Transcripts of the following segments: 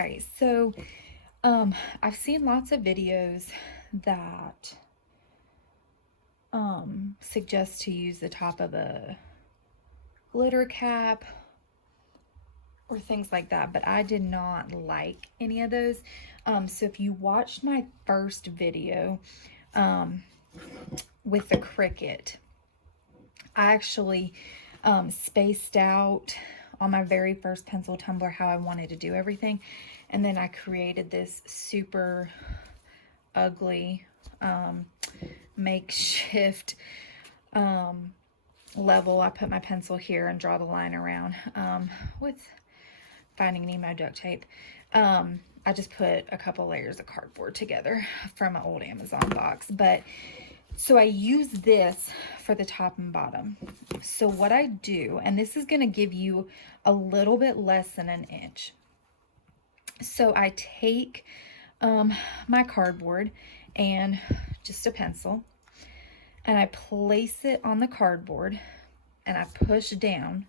All right, so I've seen lots of videos that suggest to use the top of a glitter cap or things like that, but I did not like any of those. So if you watched my first video with the Cricut, I actually spaced out on my very first pencil tumbler how I wanted to do everything, and then I created this super ugly makeshift level. I put my pencil here and draw the line around with Finding Nemo duct tape. I just put a couple layers of cardboard together from an old Amazon box. But so I use this for the top and bottom. So what I do, and this is going to give you a little bit less than an inch. So I take my cardboard and just a pencil, and I place it on the cardboard and I push down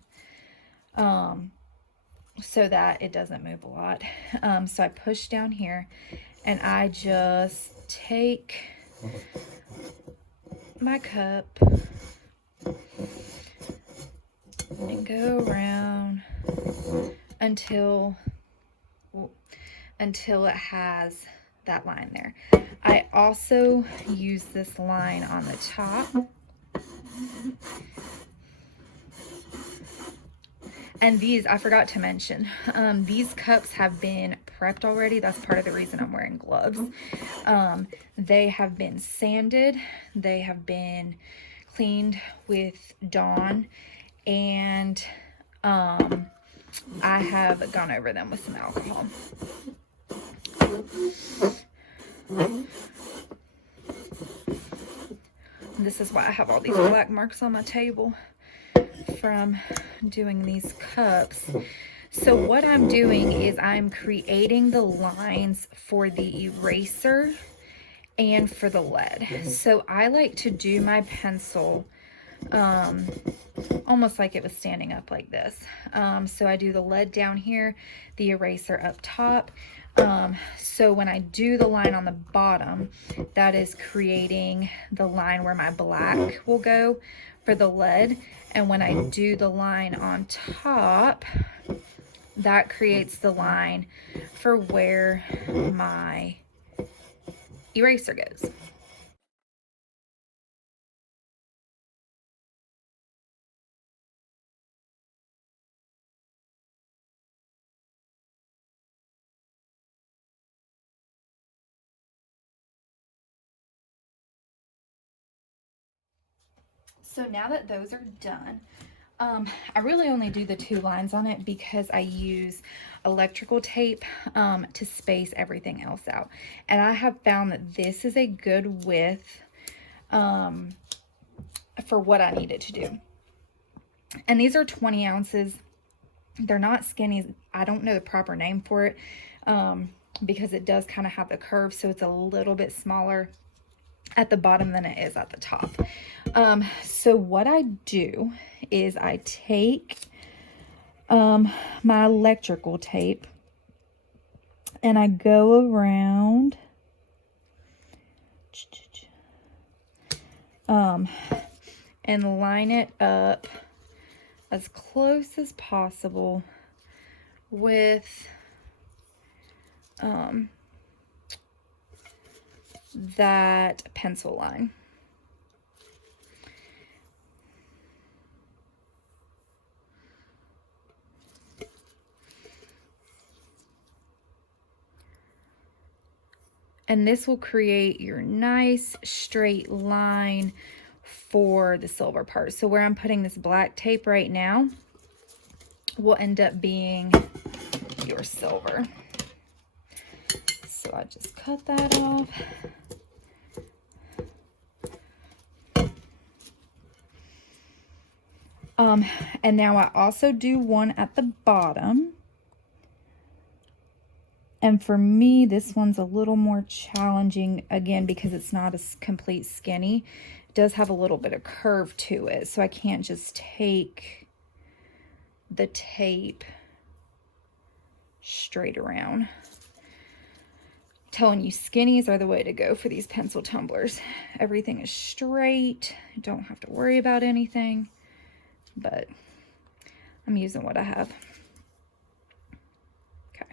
so that it doesn't move a lot. So I push down here and I just take my cup and go around until it has that line there. I also use this line on the top. And these, I forgot to mention, these cups have been prepped already. That's part of the reason I'm wearing gloves. They have been sanded. They have been cleaned with Dawn. And I have gone over them with some alcohol. This is why I have all these black marks on my table from doing these cups. So what I'm doing is I'm creating the lines for the eraser and for the lead. So I like to do my pencil almost like it was standing up like this. So I do the lead down here, the eraser up top. So when I do the line on the bottom, that is creating the line where my black will go for the lead. And when I do the line on top, that creates the line for where my eraser goes. So now that those are done, I really only do the 2 lines on it because I use electrical tape to space everything else out. And I have found that this is a good width for what I needed to do. And these are 20 ounces. They're not skinny. I don't know the proper name for it because it does kind of have the curve, so it's a little bit smaller at the bottom than it is at the top. So what I do is I take my electrical tape and I go around and line it up as close as possible with that pencil line. And this will create your nice straight line for the silver part. So where I'm putting this black tape right now will end up being your silver. So I just cut that off. And now I also do one at the bottom. And for me, this one's a little more challenging, again, because it's not a complete skinny. It does have a little bit of curve to it, so I can't just take the tape straight around. Telling you, skinnies are the way to go for these pencil tumblers. Everything is straight. You don't have to worry about anything, but I'm using what I have. Okay.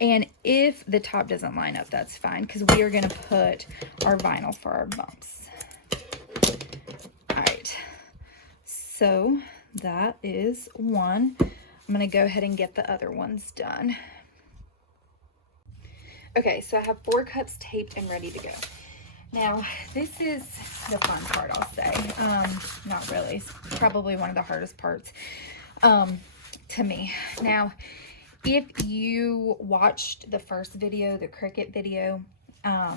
And if the top doesn't line up, that's fine, because we are going to put our vinyl for our bumps. All right. So that is one. I'm going to go ahead and get the other ones done. Okay, so I have 4 cups taped and ready to go. Now, this is the fun part, I'll say. Not really. It's probably one of the hardest parts to me. Now, if you watched the first video, the Cricut video, I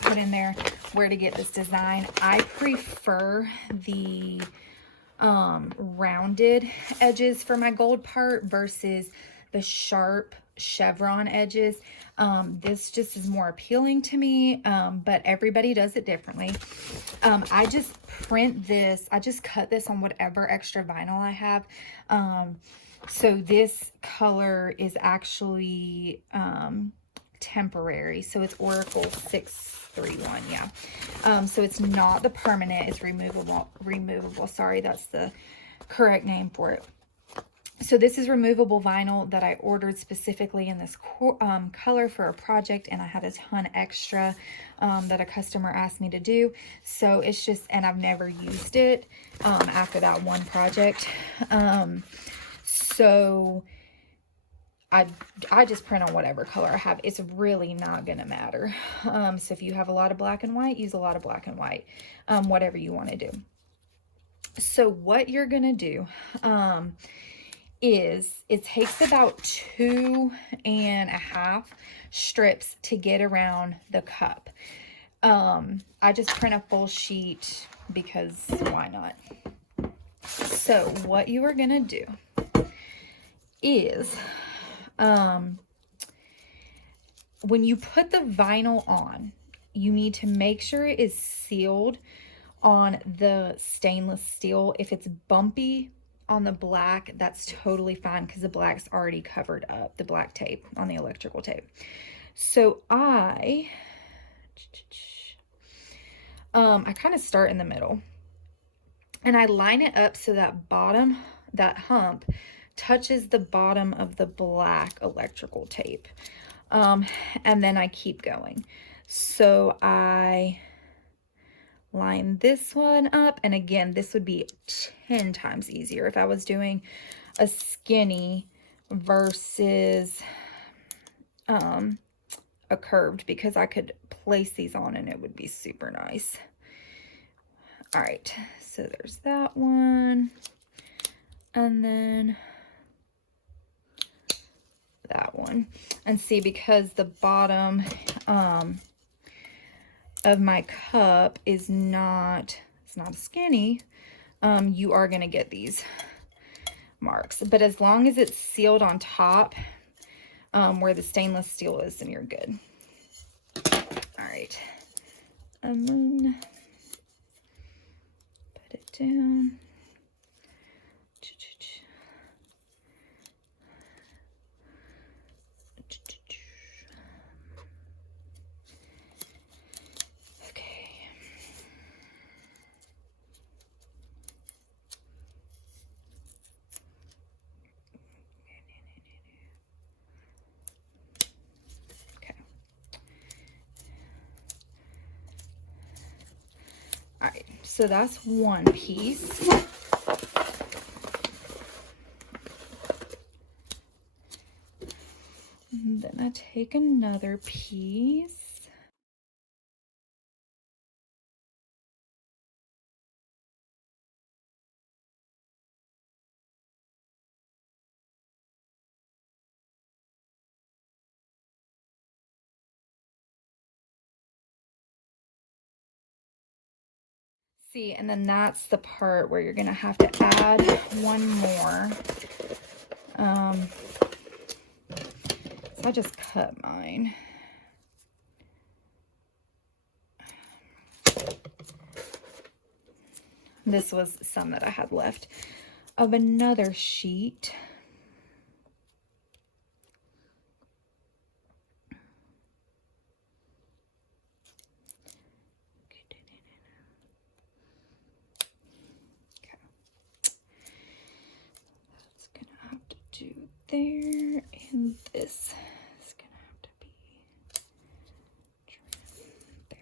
put in there where to get this design. I prefer the rounded edges for my gold part versus the sharp chevron edges. This just is more appealing to me, but everybody does it differently. I just print this, I just cut this on whatever extra vinyl I have. So this color is actually temporary, so it's Oracle 631. Yeah. So it's not the permanent, it's removable. Sorry, that's the correct name for it. So this is removable vinyl that I ordered specifically in this color for a project, and I had a ton extra that a customer asked me to do. So it's just, and I've never used it after that one project. So I just print on whatever color I have. It's really not gonna matter. So if you have a lot of black and white, use a lot of black and white, whatever you want to do. So what you're gonna do is it takes about 2.5 strips to get around the cup. I just print a full sheet because why not? So what you are gonna do is when you put the vinyl on, you need to make sure it is sealed on the stainless steel. If it's bumpy on the black, that's totally fine because the black's already covered up, the black tape on the electrical tape. So I kind of start in the middle and I line it up so that that hump touches the bottom of the black electrical tape. And then I keep going. So I line this one up, and again, this would be 10 times easier if I was doing a skinny versus a curved, because I could place these on and it would be super nice. All right, so there's that one, and then that one. And see, because the bottom of my cup is not, it's not a skinny, you are going to get these marks. But as long as it's sealed on top where the stainless steel is, then you're good. All right, and then put it down. All right, so that's one piece. And then I take another piece. See, and then that's the part where you're gonna have to add one more. So I just cut mine. This was some that I had left of another sheet. do there, and this is gonna have to be there.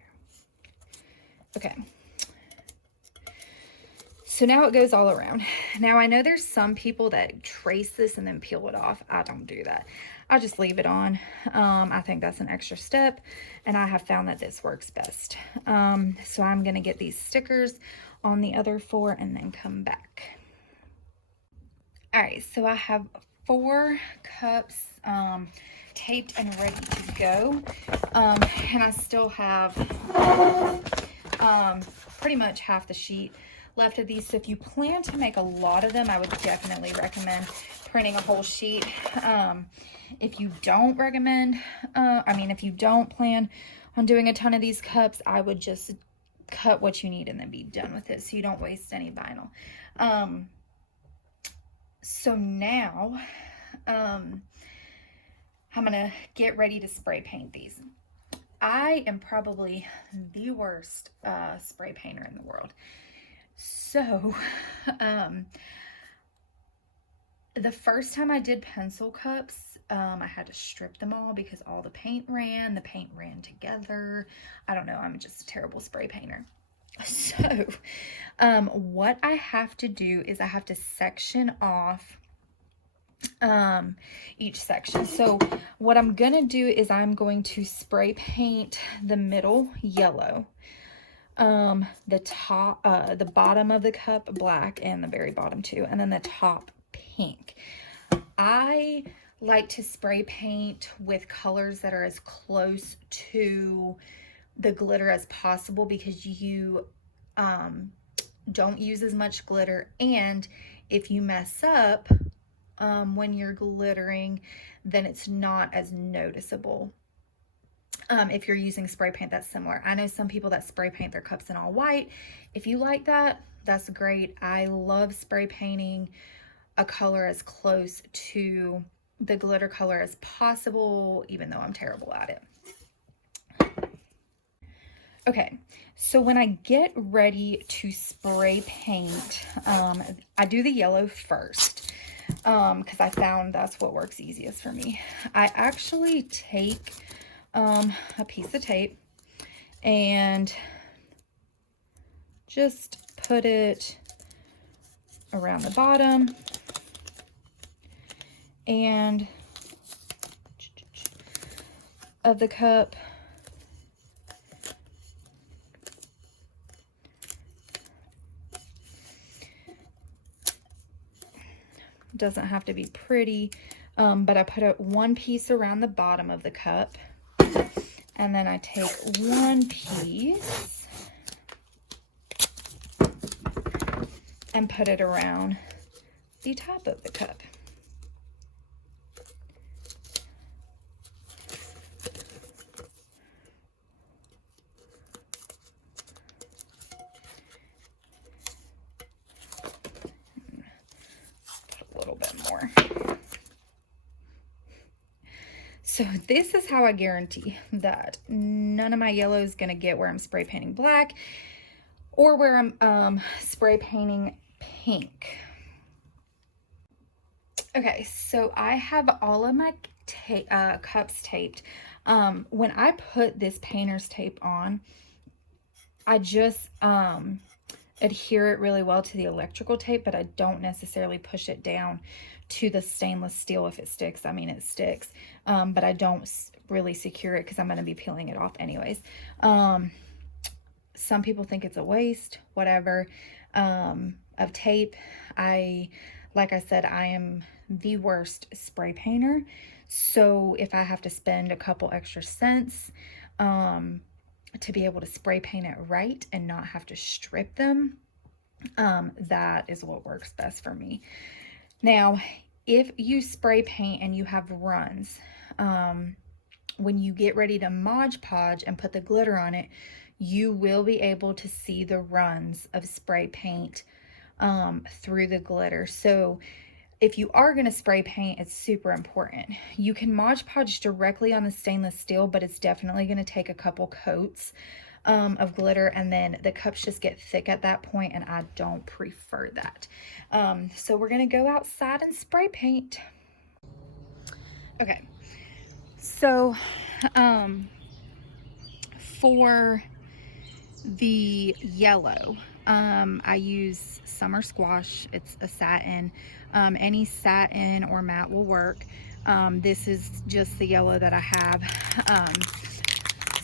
Okay. So now it goes all around. Now I know there's some people that trace this and then peel it off. I don't do that. I just leave it on. I think that's an extra step, and I have found that this works best. So I'm gonna get these stickers on the other 4 and then come back. All right, so I have 4 cups taped and ready to go. And I still have pretty much half the sheet left of these. So if you plan to make a lot of them, I would definitely recommend printing a whole sheet. If you don't if you don't plan on doing a ton of these cups, I would just cut what you need and then be done with it so you don't waste any vinyl. So now I'm gonna get ready to spray paint these. I am probably the worst spray painter in the world. So the first time I did pencil cups, I had to strip them all because all the paint ran together. I don't know, I'm just a terrible spray painter. So what I have to do is I have to section off each section. So what I'm gonna do is I'm going to spray paint the middle yellow, the top, the bottom of the cup black, and the very bottom too, and then the top pink. I like to spray paint with colors that are as close to the glitter as possible because you don't use as much glitter, and if you mess up when you're glittering, then it's not as noticeable if you're using spray paint that's similar. I know some people that spray paint their cups in all white. If you like that, that's great. I love spray painting a color as close to the glitter color as possible, even though I'm terrible at it. Okay, so when I get ready to spray paint, I do the yellow first because I found that's what works easiest for me. I actually take a piece of tape and just put it around the bottom and of the cup. Doesn't have to be pretty, but I put one piece around the bottom of the cup, and then I take one piece and put it around the top of the cup. So this is how I guarantee that none of my yellow is going to get where I'm spray painting black or where I'm spray painting pink. Okay, so I have all of my cups taped. When I put this painter's tape on, I just adhere it really well to the electrical tape, but I don't necessarily push it down to the stainless steel. If it sticks, I mean, it sticks, but I don't really secure it because I'm going to be peeling it off anyways. Some people think it's a waste, whatever, of tape. Like I said, I am the worst spray painter, so if I have to spend a couple extra cents to be able to spray paint it right and not have to strip them, that is what works best for me. Now, if you spray paint and you have runs, when you get ready to Mod Podge and put the glitter on it, you will be able to see the runs of spray paint through the glitter. So if you are going to spray paint, it's super important. You can Mod Podge directly on the stainless steel, but it's definitely going to take a couple coats of glitter, and then the cups just get thick at that point, and I don't prefer that. So we're going to go outside and spray paint. Okay, so for the yellow, I use Summer Squash. It's a satin. Any satin or matte will work. This is just the yellow that I have.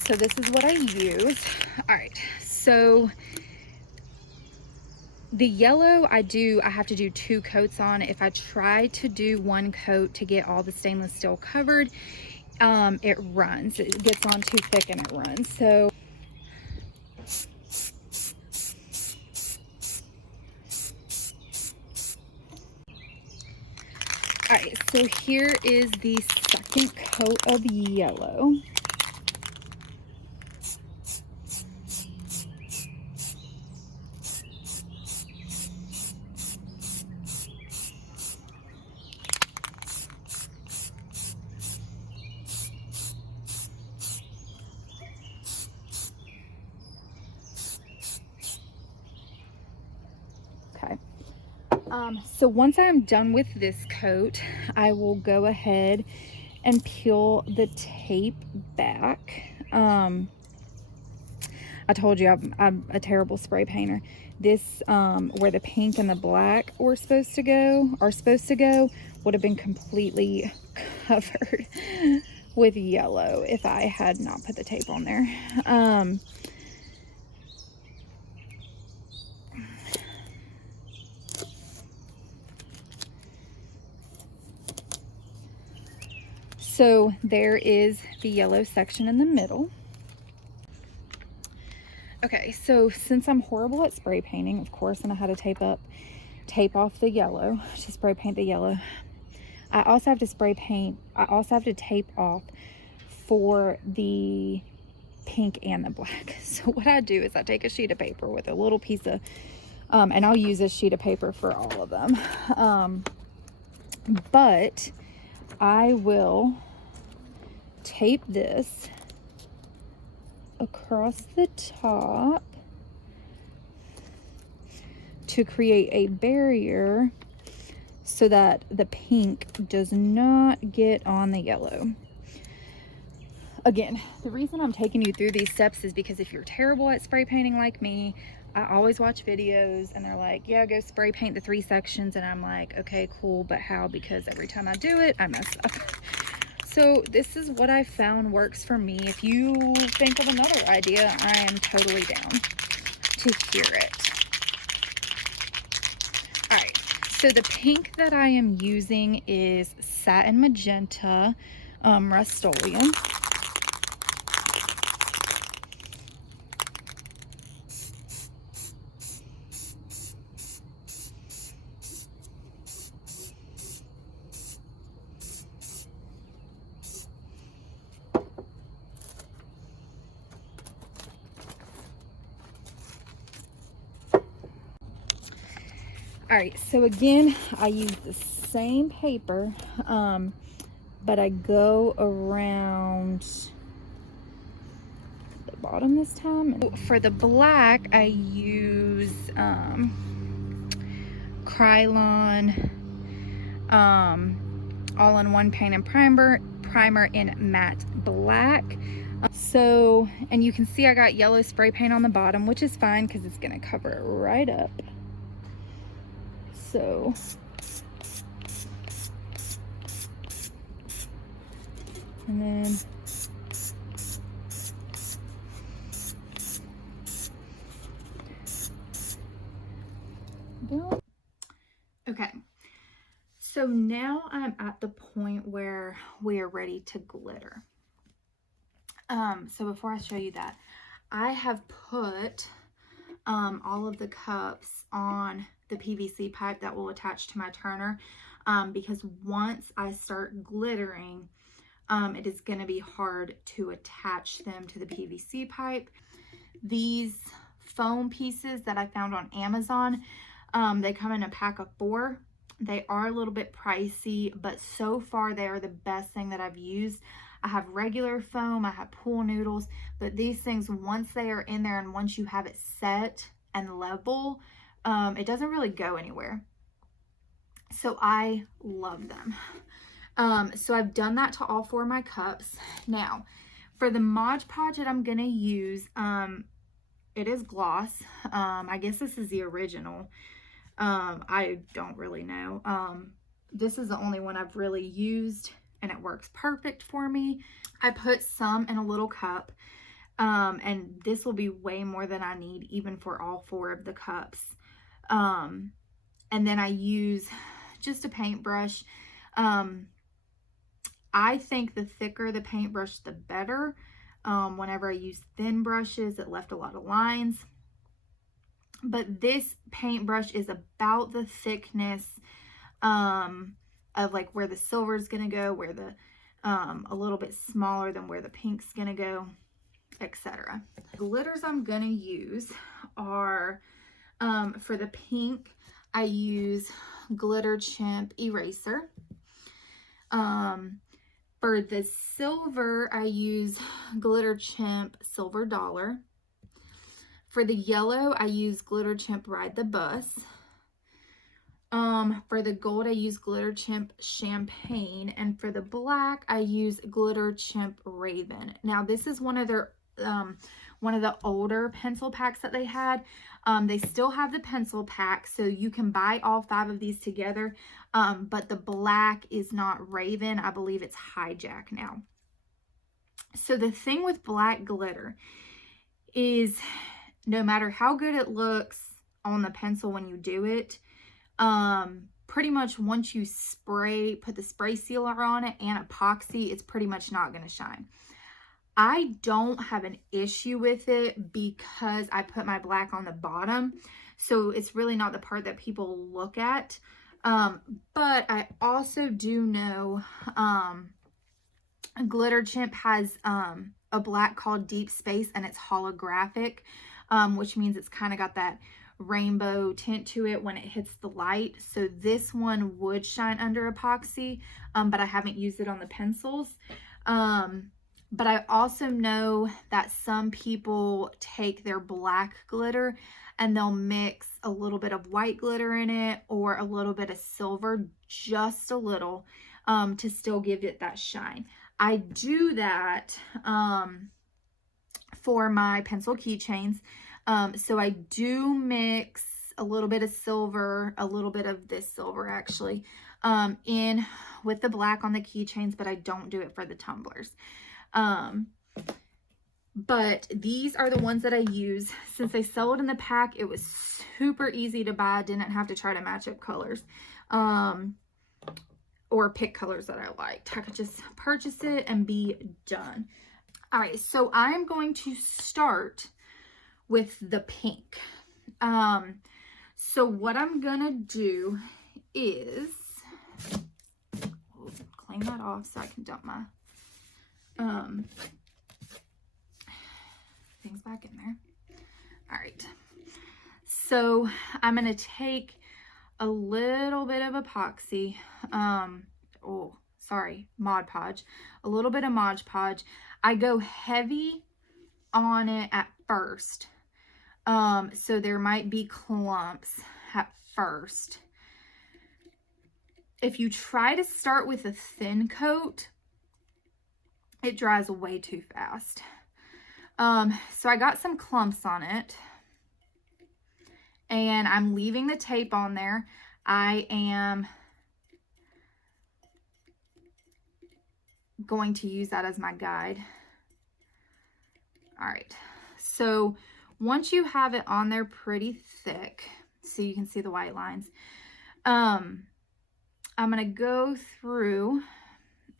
So this is what I use. All right, so the yellow I have to do 2 coats on. If I try to do 1 coat to get all the stainless steel covered, it runs. It gets on too thick and it runs. So all right, so here is the second coat of yellow. Okay. So once I'm done with this coat, I will go ahead and peel the tape back. I told you I'm a terrible spray painter. This, where the pink and the black are supposed to go, would have been completely covered with yellow if I had not put the tape on there. So there is the yellow section in the middle. Okay, so since I'm horrible at spray painting, of course, and I had to tape off the yellow to spray paint the yellow, I also have to tape off for the pink and the black. So what I do is I take a sheet of paper with a little piece of, and I'll use a sheet of paper for all of them. But I will tape this across the top to create a barrier so that the pink does not get on the yellow. Again, the reason I'm taking you through these steps is because if you're terrible at spray painting like me, I always watch videos and they're like, yeah, go spray paint the 3 sections, and I'm like, okay, cool, but how? Because every time I do it, I mess up. So this is what I found works for me. If you think of another idea, I am totally down to hear it. All right, so the pink that I am using is Satin Magenta Rust-Oleum. All right, so again, I use the same paper, but I go around the bottom this time. For the black, I use Krylon all-in-one paint and primer in matte black. So, and you can see I got yellow spray paint on the bottom, which is fine because it's going to cover it right up. So and then okay, so now I'm at the point where we are ready to glitter. So before I show you that, I have put all of the cups on the PVC pipe that will attach to my turner, because once I start glittering, it is going to be hard to attach them to the PVC pipe. These foam pieces that I found on Amazon, they come in a pack of 4. They are a little bit pricey, but so far they are the best thing that I've used. I have regular foam, I have pool noodles, but these things, once they are in there and once you have it set and level, it doesn't really go anywhere. So I love them. So I've done that to all 4 of my cups. Now, for the Mod Podge that I'm going to use, it is gloss. I guess this is the original. I don't really know. This is the only one I've really used, and it works perfect for me. I put some in a little cup, and this will be way more than I need even for all 4 of the cups. And then I use just a paintbrush. I think the thicker the paintbrush, the better. Whenever I use thin brushes, it left a lot of lines. But this paintbrush is about the thickness of like where the silver is going to go, where the a little bit smaller than where the pink's going to go, etc. The glitters I'm going to use are, for the pink, I use Glitter Chimp Eraser. For the silver, I use Glitter Chimp Silver Dollar. For the yellow, I use Glitter Chimp Ride the Bus. For the gold, I use Glitter Chimp Champagne. And for the black, I use Glitter Chimp Raven. Now, this is one of their one of the older pencil packs that they had. They still have the pencil pack, so you can buy all 5 of these together. But the black is not Raven. I believe it's Hijack now. So the thing with black glitter is no matter how good it looks on the pencil when you do it, pretty much once you put the spray sealer on it and epoxy, it's pretty much not going to shine. I don't have an issue with it because I put my black on the bottom, so it's really not the part that people look at. But I also do know Glitter Chimp has a black called Deep Space, and it's holographic, which means it's kind of got that rainbow tint to it when it hits the light. So this one would shine under epoxy, but I haven't used it on the pencils. But I also know that some people take their black glitter and they'll mix a little bit of white glitter in it or a little bit of silver, just a little, to still give it that shine. I do that for my pencil keychains. So I do mix a little bit of silver, a little bit of this silver actually, in with the black on the keychains, but I don't do it for the tumblers. But these are the ones that I use. Since they sell it in the pack, it was super easy to buy. I didn't have to try to match up colors, or pick colors that I liked. I could just purchase it and be done. All right, so I'm going to start with the pink. So what I'm gonna do is clean that off so I can dump my things back in there. All right, so I'm gonna take a little bit of epoxy, Mod Podge, a little bit of Mod Podge. I go heavy on it at first, so there might be clumps at first. If you try to start with a thin coat, it dries way too fast. So I got some clumps on it, and I'm leaving the tape on there. I am going to use that as my guide. All right, so once you have it on there pretty thick, so you can see the white lines, I'm gonna go through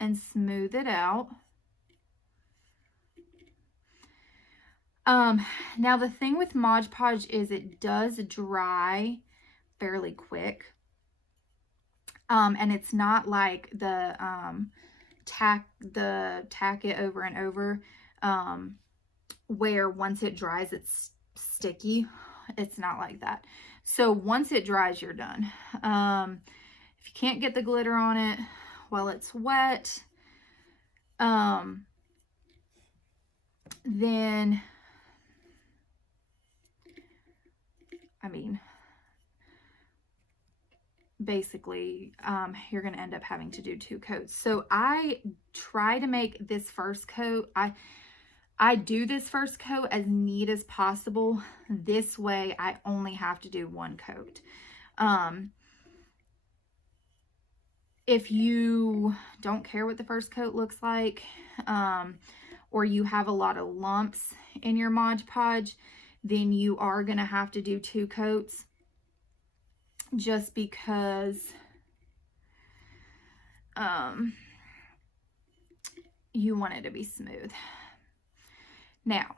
and smooth it out. Now the thing with Mod Podge is it does dry fairly quick. And it's not like the tack it over and over, where once it dries it's sticky. It's not like that. So once it dries, you're done. If you can't get the glitter on it while it's wet, then basically you're going to end up having to do 2 coats. So I try to make this first coat, I do this first coat as neat as possible. This way I only have to do 1 coat. If you don't care what the first coat looks like, or you have a lot of lumps in your Mod Podge, then you are going to have to do 2 coats, just because you want it to be smooth. Now,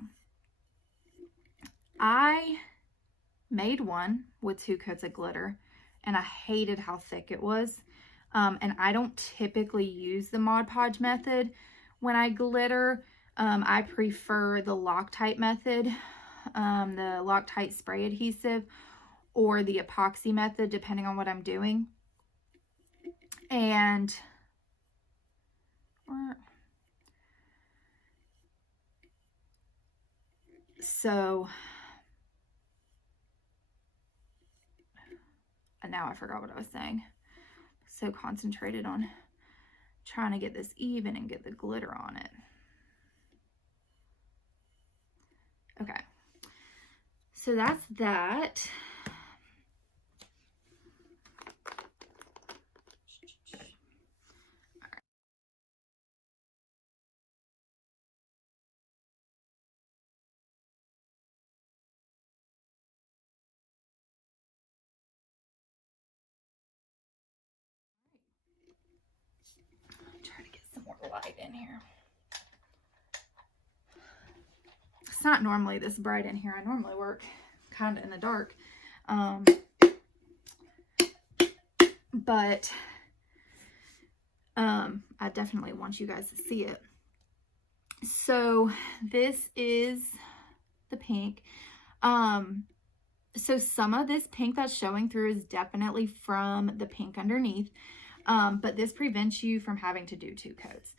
I made one with 2 coats of glitter, and I hated how thick it was. And I don't typically use the Mod Podge method when I glitter. I prefer the Loctite method, the Loctite spray adhesive, or the epoxy method, depending on what I'm doing. And so now I forgot what I was saying. So concentrated on trying to get this even and get the glitter on it. Okay, so that's that. Try to get some more light in here. It's not normally this bright in here. I normally work kind of in the dark. But I definitely want you guys to see it. So this is the pink. So some of this pink that's showing through is definitely from the pink underneath. But this prevents you from having to do 2 coats.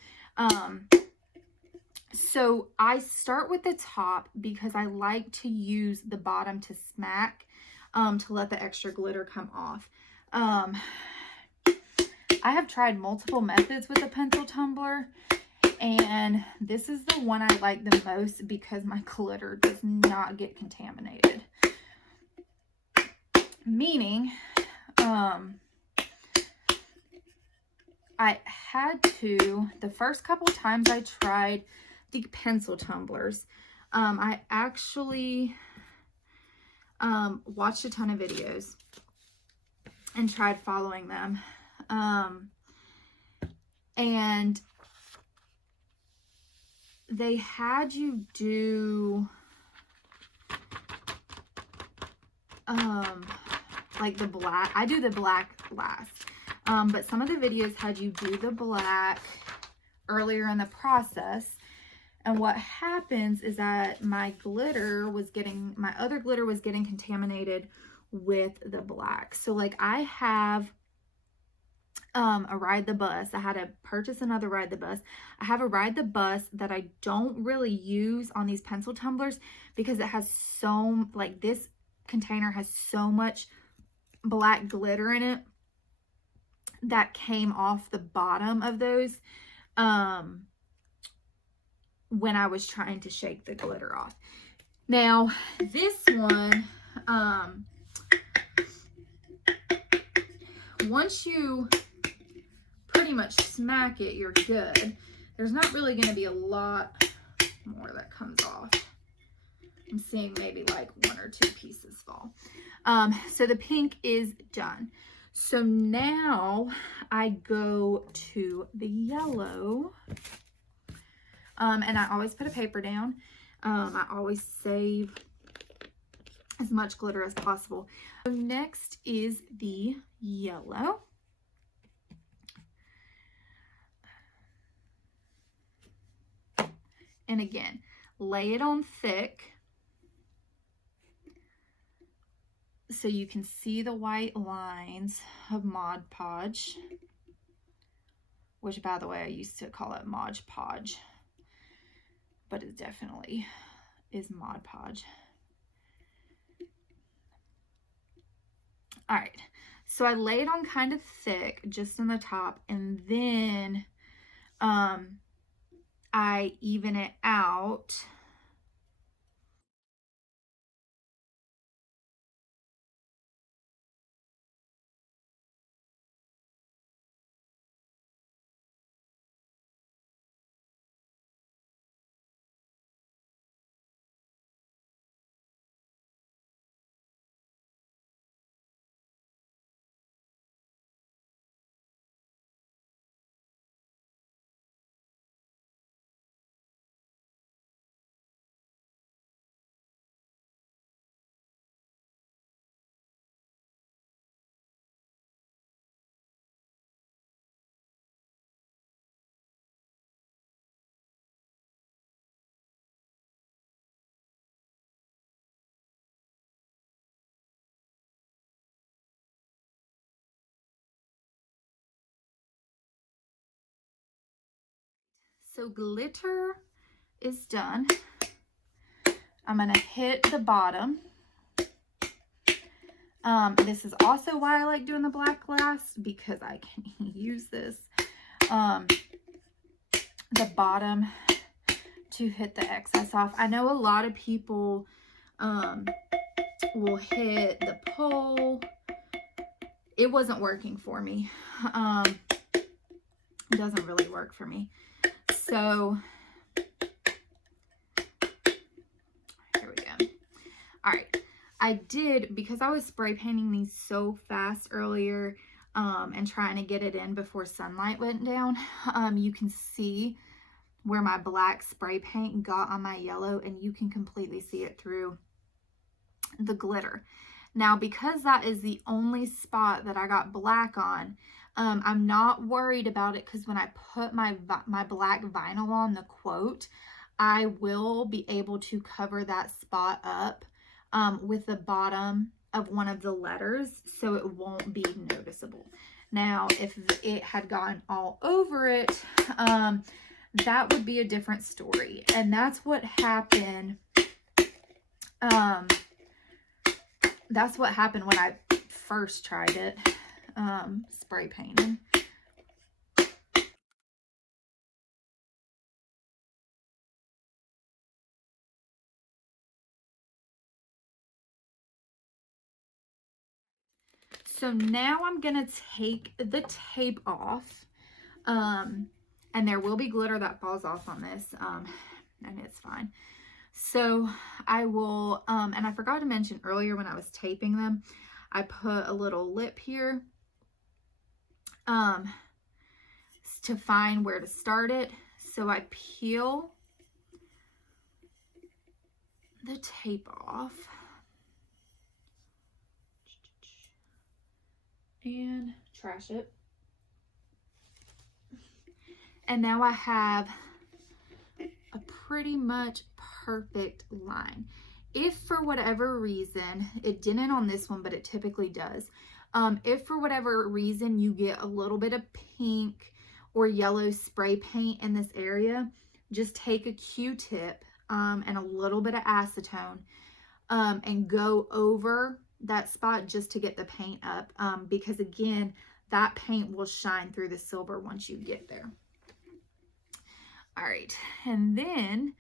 So I start with the top because I like to use the bottom to smack, to let the extra glitter come off. I have tried multiple methods with a pencil tumbler, and this is the one I like the most because my glitter does not get contaminated. Meaning, I had to, the first couple times I tried the pencil tumblers, I actually watched a ton of videos and tried following them. And they had you do like the black. I do the black last. But some of the videos had you do the black earlier in the process. And what happens is that my other glitter was getting contaminated with the black. So like I have a Ride the Bus. I had to purchase another Ride the Bus. I have a Ride the Bus that I don't really use on these pencil tumblers because it has like this container has so much black glitter in it that came off the bottom of those when I was trying to shake the glitter off. Now this one, once you pretty much smack it, you're good. There's not really going to be a lot more that comes off. I'm seeing maybe like 1 or 2 pieces fall. So the pink is done. So now I go to the yellow. And I always put a paper down. I always save as much glitter as possible. So next is the yellow. And again, lay it on thick so you can see the white lines of Mod Podge, which by the way, I used to call it Mod Podge, but it definitely is Mod Podge. All right, So I lay it on kind of thick, just in the top, and then I even it out. So glitter is done. I'm gonna hit the bottom. This is also why I like doing the black glass, because I can use this, the bottom, to hit the excess off. I know a lot of people will hit the pole. It wasn't working for me. It doesn't really work for me. So here we go. All right. I did, because I was spray painting these so fast earlier, and trying to get it in before sunlight went down. You can see where my black spray paint got on my yellow, and you can completely see it through the glitter. Now, because that is the only spot that I got black on, I'm not worried about it, because when I put my black vinyl on, the quote, I will be able to cover that spot up with the bottom of one of the letters, so it won't be noticeable. Now, if it had gone all over it, that would be a different story. And that's what happened. That's what happened when I first tried it, spray painting. So now I'm gonna take the tape off, and there will be glitter that falls off on this, and it's fine. So I will, and I forgot to mention earlier when I was taping them, I put a little lip here, to find where to start it. So I peel the tape off and trash it. And now I have a pretty much perfect line. If for whatever reason, it didn't on this one, but it typically does. If for whatever reason you get a little bit of pink or yellow spray paint in this area, just take a Q-tip and a little bit of acetone, and go over that spot just to get the paint up, because again, that paint will shine through the silver once you get there. All right, and then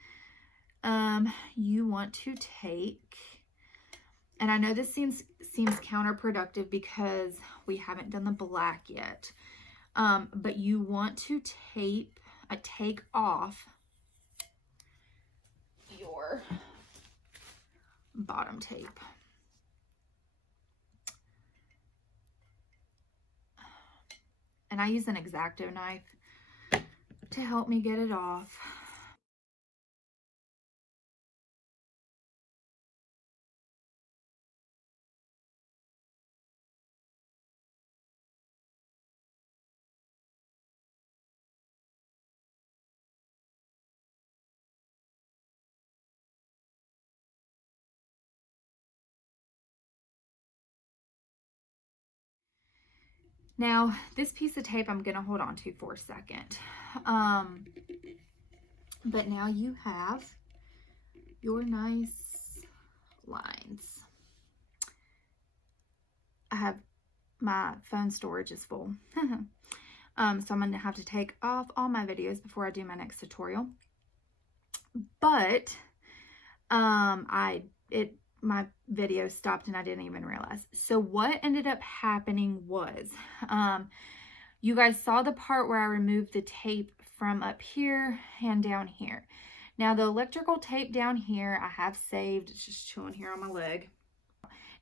you want to take, and I know this seems counterproductive because we haven't done the black yet, but you want to take off your bottom tape. And I use an X-Acto knife to help me get it off. Now, this piece of tape I'm going to hold on to for a second. But now you have your nice lines. I have my phone storage is full. So I'm going to have to take off all my videos before I do my next tutorial. But my video stopped and I didn't even realize. So what ended up happening was, you guys saw the part where I removed the tape from up here and down here. Now the electrical tape down here I have saved. It's just chilling here on my leg.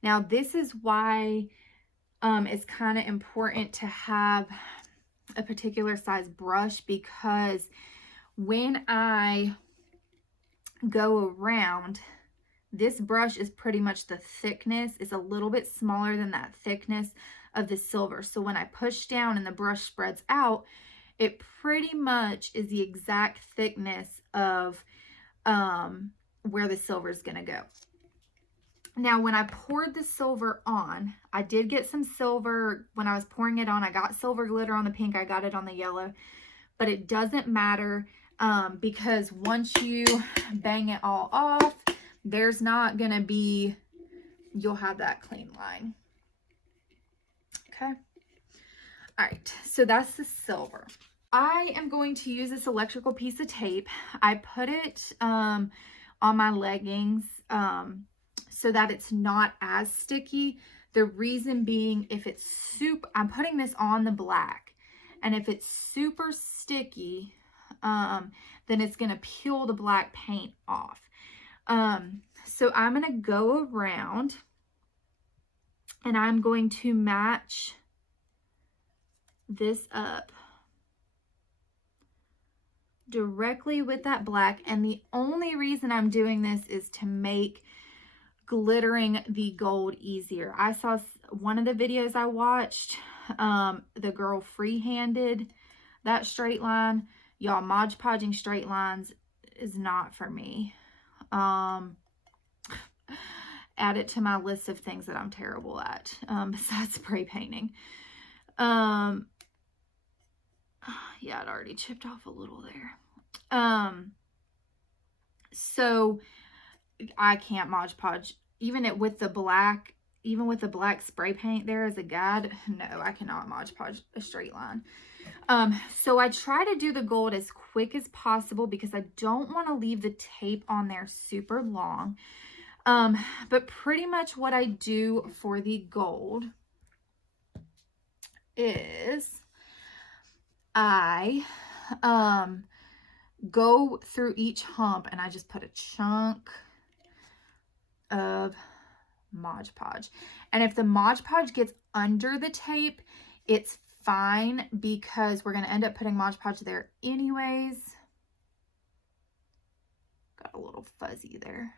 Now this is why it's kind of important to have a particular size brush, because when I go around, this brush is pretty much the thickness. It's a little bit smaller than that thickness of the silver. So when I push down and the brush spreads out, it pretty much is the exact thickness of where the silver is going to go. Now, when I poured the silver on, I did get some silver. When I was pouring it on, I got silver glitter on the pink. I got it on the yellow. But it doesn't matter because once you bang it all off, there's not going to be, you'll have that clean line. Okay. All right. So that's the silver. I am going to use this electrical piece of tape. I put it on my leggings so that it's not as sticky. The reason being, if it's I'm putting this on the black, and if it's super sticky, then it's going to peel the black paint off. So I'm going to go around and I'm going to match this up directly with that black. And the only reason I'm doing this is to make glittering the gold easier. I saw one of the videos I watched, the girl free-handed that straight line. Y'all, Mod Podging straight lines is not for me. Add it to my list of things that I'm terrible at, besides spray painting. Yeah, it already chipped off a little there. So I can't Mod Podge, even with the black spray paint there as a guide. No, I cannot Mod Podge a straight line. So I try to do the gold as quick as possible because I don't want to leave the tape on there super long. But pretty much what I do for the gold is I go through each hump and I just put a chunk of Mod Podge. And if the Mod Podge gets under the tape, it's fine because we're going to end up putting Mod Podge there anyways. Got a little fuzzy there.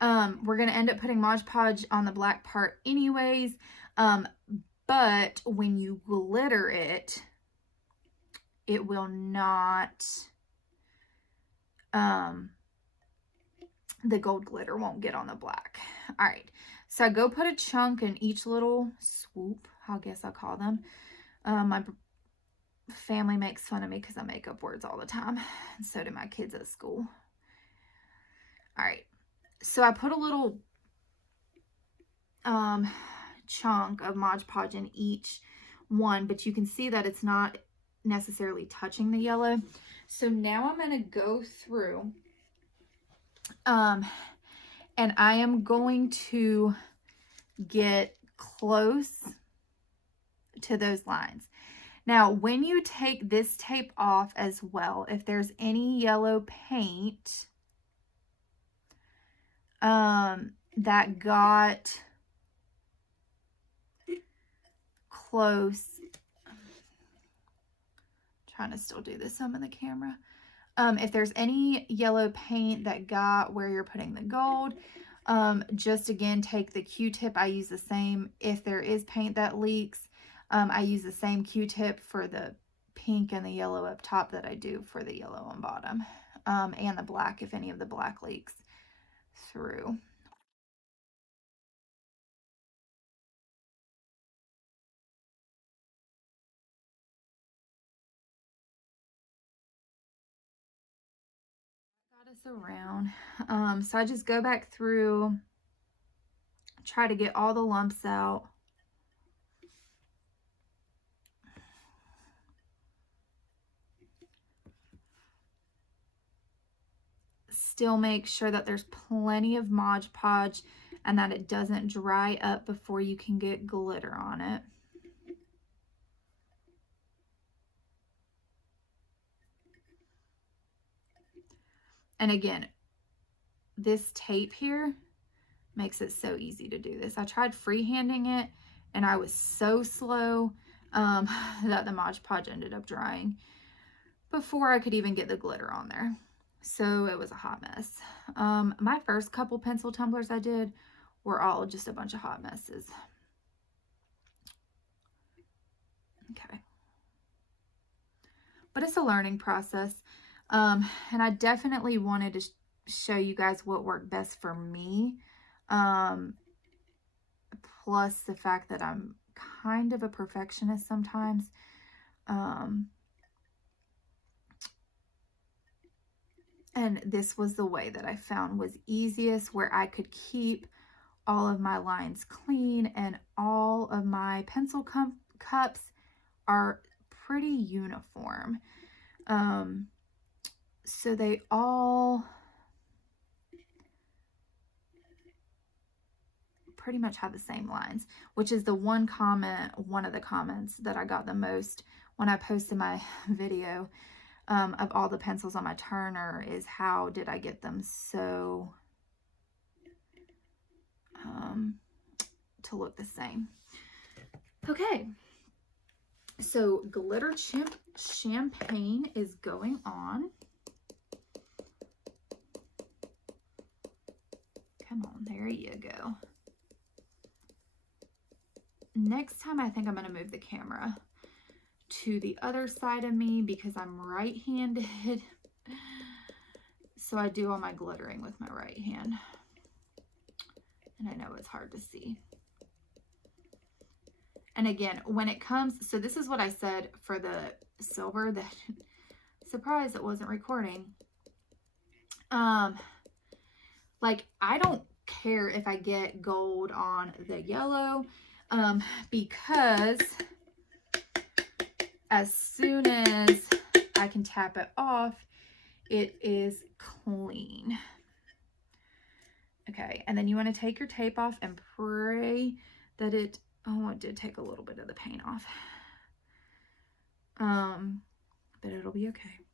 We're going to end up putting Mod Podge on the black part anyways. But when you glitter it, it will not, the gold glitter won't get on the black. All right. So I go put a chunk in each little swoop, I guess I'll call them. My family makes fun of me because I make up words all the time. And so do my kids at school. All right. So I put a little chunk of Mod Podge in each one, but you can see that it's not necessarily touching the yellow. So now I'm going to go through and I am going to get close to those lines. Now, when you take this tape off as well, if there's any yellow paint that got close, I'm trying to still do this some in the camera. If there's any yellow paint that got where you're putting the gold, just again, take the Q-tip. I use the same. If there is paint that leaks, I use the same Q-tip for the pink and the yellow up top that I do for the yellow on bottom, and the black if any of the black leaks through. Got us around. So I just go back through, try to get all the lumps out. still make sure that there's plenty of Mod Podge and that it doesn't dry up before you can get glitter on it. And again, this tape here makes it so easy to do this. I tried freehanding it and I was so slow that the Mod Podge ended up drying before I could even get the glitter on there. So it was a hot mess. My first couple pencil tumblers I did were all just a bunch of hot messes. Okay. But it's a learning process. And I definitely wanted to show you guys what worked best for me. Plus the fact that I'm kind of a perfectionist sometimes. And this was the way that I found was easiest, where I could keep all of my lines clean and all of my pencil cups are pretty uniform. So they all pretty much have the same lines, which is the one of the comments that I got the most when I posted my video of all the pencils on my turner is, how did I get them so to look the same? Okay, so glitter champagne is going on. Come on, there you go. Next time, I think I'm going to move the camera to the other side of me because I'm right-handed. So I do all my glittering with my right hand. And I know it's hard to see. And again, when it comes, so this is what I said for the silver, that surprise, it wasn't recording. Like, I don't care if I get gold on the yellow, because as soon as I can tap it off, it is clean. Okay, and then you want to take your tape off and pray that it did take a little bit of the paint off. But it'll be okay.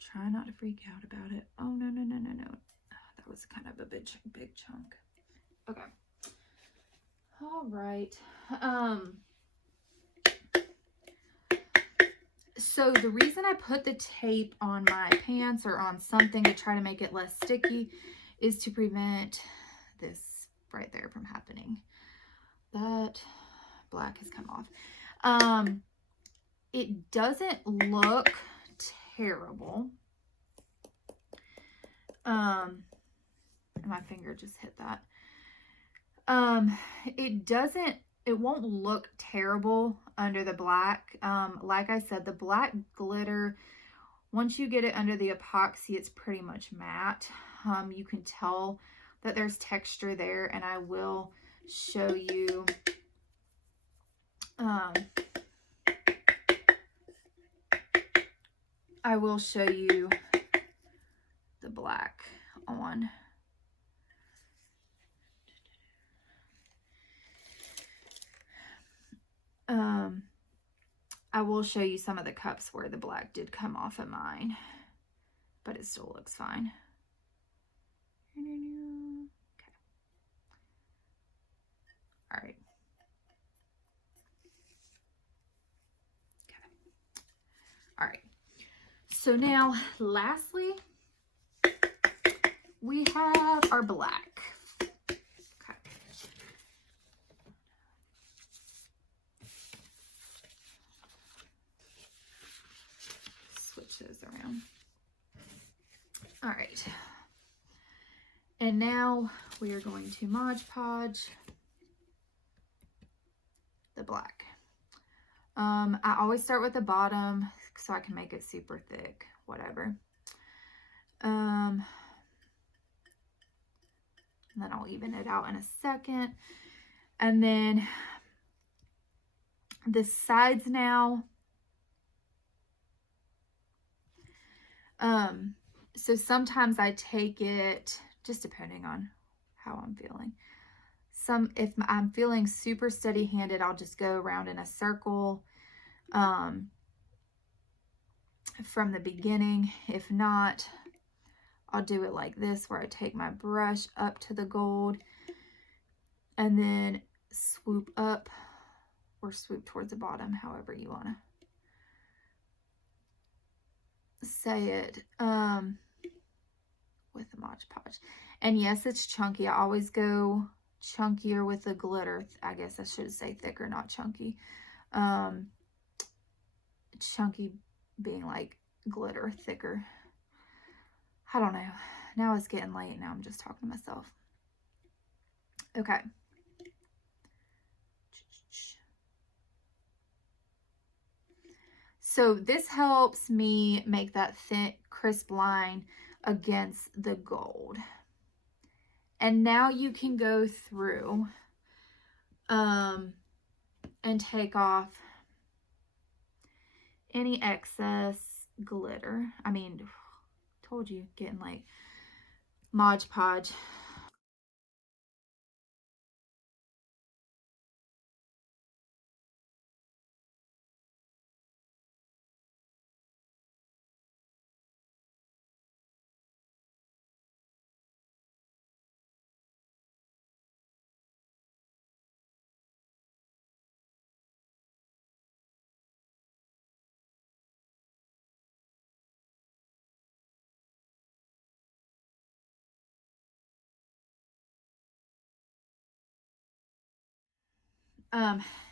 Try not to freak out about it. Oh, no. That was kind of a big chunk. Okay. All right. So the reason I put the tape on my pants or on something to try to make it less sticky is to prevent this right there from happening. That black has come off. It doesn't look terrible. And my finger just hit that. It won't look terrible under the black. Like I said, the black glitter, once you get it under the epoxy, it's pretty much matte. You can tell that there's texture there, and I will show you the black on. I will show you some of the cups where the black did come off of mine, but it still looks fine. Okay. All right. Okay. All right. So now, lastly, we have our black. Okay. Switch those around. All right. And now we are going to Mod Podge the black. I always start with the bottom so I can make it super thick, whatever. And then I'll even it out in a second. And then the sides now. So sometimes I take it, just depending on how I'm feeling. If I'm feeling super steady-handed, I'll just go around in a circle from the beginning. If not, I'll do it like this, where I take my brush up to the gold and then swoop up or swoop towards the bottom, however you want to say it, with the Mod Podge. And yes, it's chunky. I always go chunkier with the glitter. I guess I should say thicker, not chunky. Chunky being like glitter, thicker. I don't know. Now it's getting late. Now I'm just talking to myself. Okay. So this helps me make that thick, crisp line against the gold. And now you can go through and take off any excess glitter. I mean, told you, getting like Mod Podge.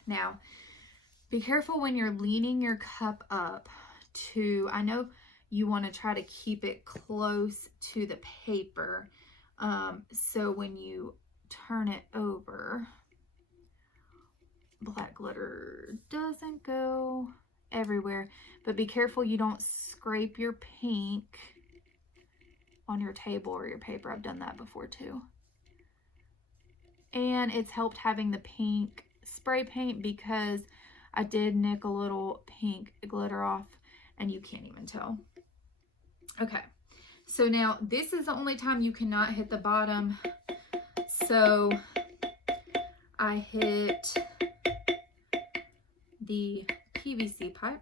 Now, be careful when you're leaning your cup up to, I know you want to try to keep it close to the paper. So when you turn it over, black glitter doesn't go everywhere, but be careful you don't scrape your pink on your table or your paper. I've done that before too. And it's helped having the pink spray paint, because I did nick a little pink glitter off and you can't even tell. Okay, so now this is the only time you cannot hit the bottom. So I hit the PVC pipe.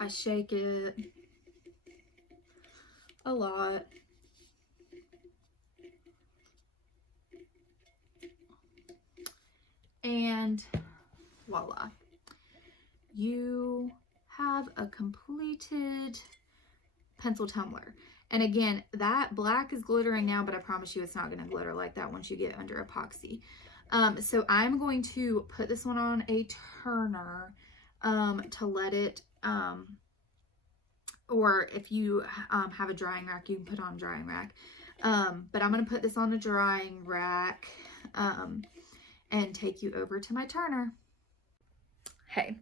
I shake it a lot. And voila, you have a completed pencil tumbler. And again, that black is glittering now, but I promise you it's not going to glitter like that once you get under epoxy. So I'm going to put this one on a turner to let it, or if you have a drying rack, you can put on a drying rack. But I'm going to put this on a drying rack and take you over to my turner. Hey,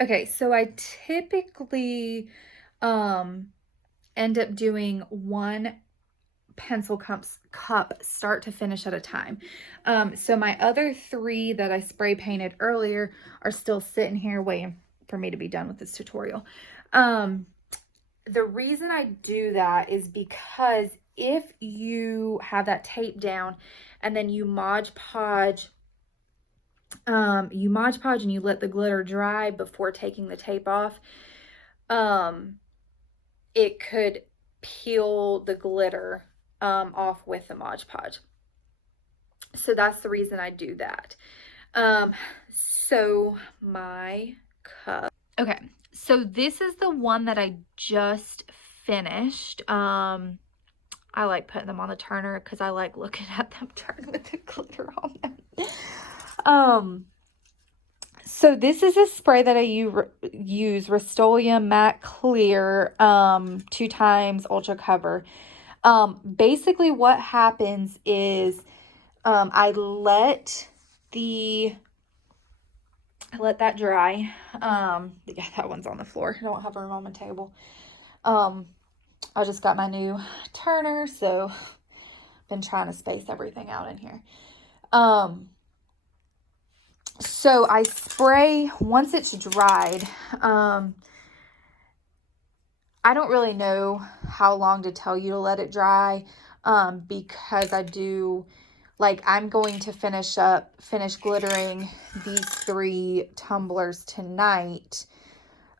okay, so I typically end up doing one pencil cup start to finish at a time. So my other 3 that I spray painted earlier are still sitting here waiting for me to be done with this tutorial. The reason I do that is because if you have that tape down and then you Mod Podge and you let the glitter dry before taking the tape off, it could peel the glitter off with the Mod Podge. So that's the reason I do that. So my cup. Okay, so this is the one that I just finished. I like putting them on the turner because I like looking at them turn with the glitter on them. So this is a spray that I use Rust-Oleum Matte Clear 2 times Ultra Cover. Basically what happens is I let that dry. Yeah, that one's on the floor. I don't have room on my table. I just got my new turner, so been trying to space everything out in here. So I spray once it's dried. I don't really know how long to tell you to let it dry, because I do, like, I'm going to finish glittering these 3 tumblers tonight,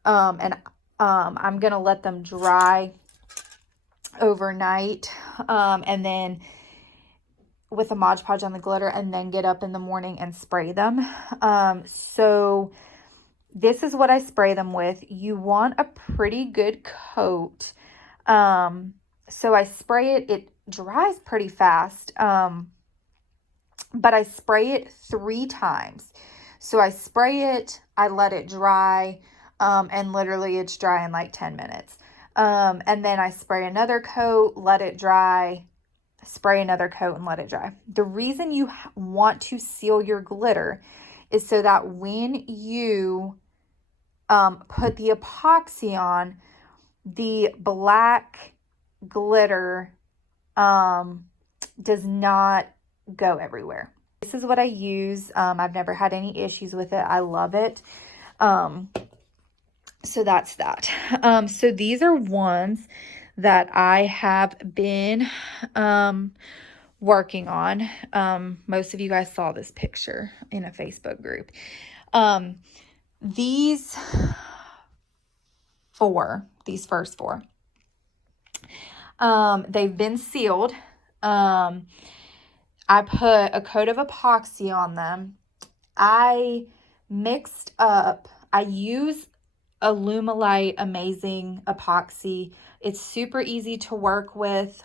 and I'm going to let them dry overnight, and then with a Mod Podge on the glitter, and then get up in the morning and spray them. So this is what I spray them with. You want a pretty good coat. So I spray it. It dries pretty fast. But I spray it 3 times. So I spray it, I let it dry, and literally it's dry in like 10 minutes. And then I spray another coat, let it dry, spray another coat, and let it dry. The reason you want to seal your glitter is so that when you put the epoxy on, the black glitter does not go everywhere. This is what I use. I've never had any issues with it. I love it. So that's that. So these are ones that I have been working on. Most of you guys saw this picture in a Facebook group. These first 4, they've been sealed. I put a coat of epoxy on them. I use Alumilite Amazing Epoxy. It's super easy to work with.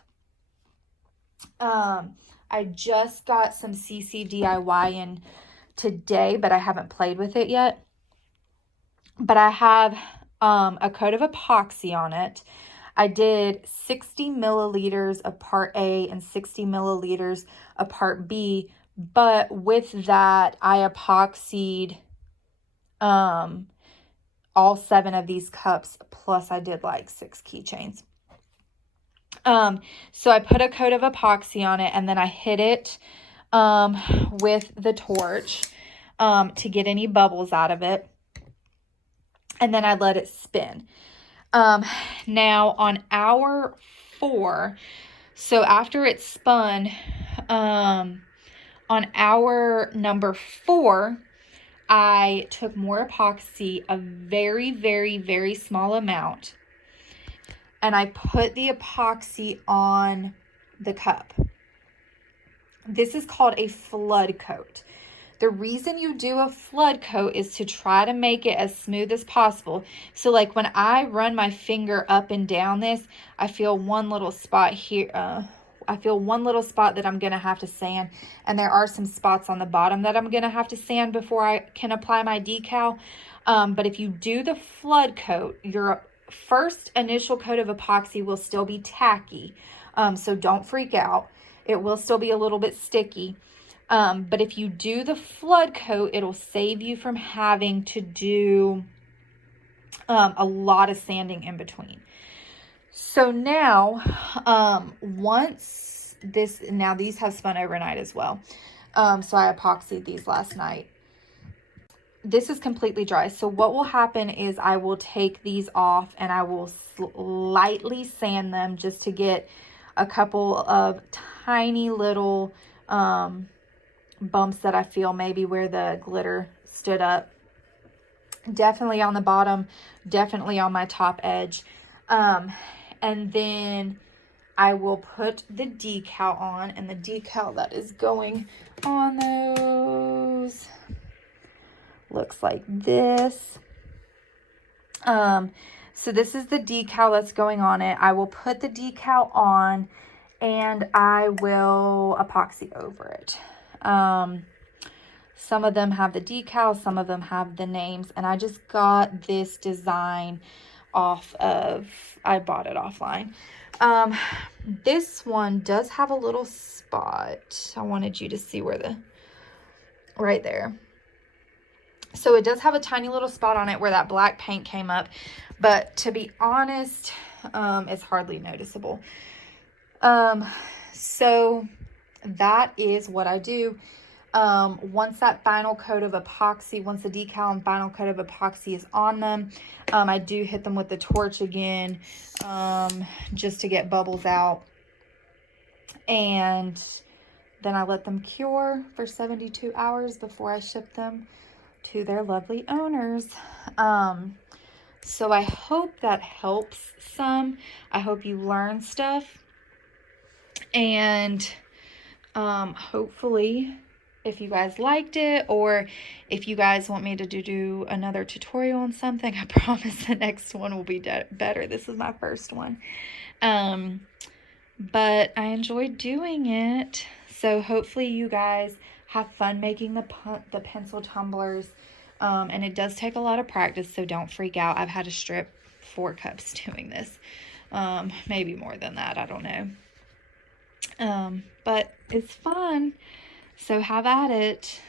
I just got some CC DIY in today, but I haven't played with it yet. But I have a coat of epoxy on it. I did 60 milliliters of part A and 60 milliliters of part B, but with that, I epoxied all 7 of these cups, plus I did like 6 keychains. So I put a coat of epoxy on it, and then I hit it with the torch to get any bubbles out of it, and then I let it spin. Now on hour 4, so after it's spun, on hour number 4, I took more epoxy, a very, very, very small amount, and I put the epoxy on the cup. This is called a flood coat. The reason you do a flood coat is to try to make it as smooth as possible. So like when I run my finger up and down this, I feel one little spot here. I feel one little spot that I'm going to have to sand. And there are some spots on the bottom that I'm going to have to sand before I can apply my decal. But if you do the flood coat, your first initial coat of epoxy will still be tacky. So don't freak out. It will still be a little bit sticky. But if you do the flood coat, it'll save you from having to do a lot of sanding in between. So now, these have spun overnight as well. So I epoxied these last night. This is completely dry. So what will happen is I will take these off and I will lightly sand them just to get a couple of tiny little bumps that I feel maybe where the glitter stood up. Definitely on the bottom, definitely on my top edge. And then I will put the decal on, and the decal that is going on those looks like this. So this is the decal that's going on it. I will put the decal on and I will epoxy over it. Some of them have the decal, some of them have the names, and I just got this design I bought it offline. This one does have a little spot. I wanted you to see right there. So it does have a tiny little spot on it where that black paint came up, but to be honest, it's hardly noticeable. So that is what I do. Once that final coat of epoxy, once the decal and final coat of epoxy is on them, I do hit them with the torch again, just to get bubbles out. And then I let them cure for 72 hours before I ship them to their lovely owners. So I hope that helps some. I hope you learn stuff. And hopefully, if you guys liked it, or if you guys want me to do another tutorial on something, I promise the next one will be better. This is my first one. But I enjoyed doing it. So hopefully you guys have fun making the pencil tumblers. And it does take a lot of practice, so don't freak out. I've had to strip 4 cups doing this. Maybe more than that, I don't know. But it's fun. So have at it.